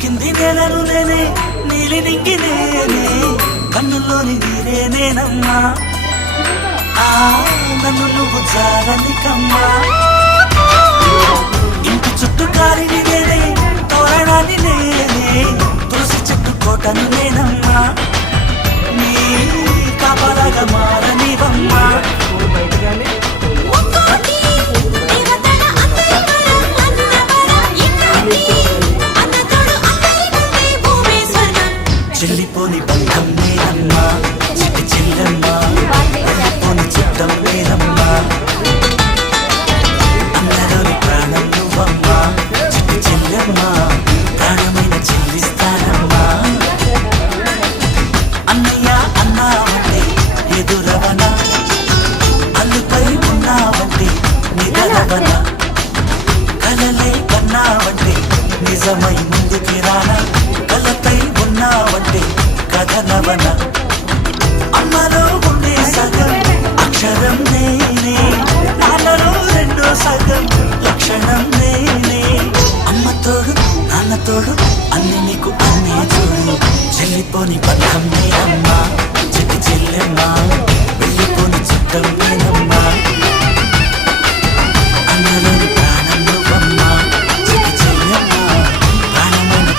కింది నేలను నేనే నీలి నింగి నేనే కన్నుల్లోని నీరే నేనమ్మా నన్ను నువ్వు జారనికమ్మా ఇంటి చుట్టూ కాలిని నేనే తోరణాన్ని నేనే తులసి చెట్టు కోటను నేనమ్మా నీ కాపలాగా మారనివమ్మా చెల్లిపోని బంధం నేనమ్మా చిట్టి చెల్లమ్మా వెళ్ళిపోని చుట్టం నేనమ్మా అందరోని ప్రాణం నువ్వమ్మా చిట్టి చెల్లమ్మా ప్రాణమైన చెల్లిస్తానమ్మా అన్నయ్య అన్నావంటే ఎదురవన అల్లుపై ఉన్నావంటే నిదలవన కలలే కన్నావంటే నిజమై ముందుకి రానా కలపై ఉన్నావంటే కథనవన అమ్మలో ఉండే సగం అక్షరం నేనే నాన్నలో రెండో సగం లక్షణం నేనే అమ్మ తోడు నాన్న తోడు అన్ని నీకు అన్నీ చూడు చెల్లిపోని బంధం నేనమ్మా చెల్లి చెల్లెమ్మా వెళ్ళిపోని చుట్టం నేనమ్మా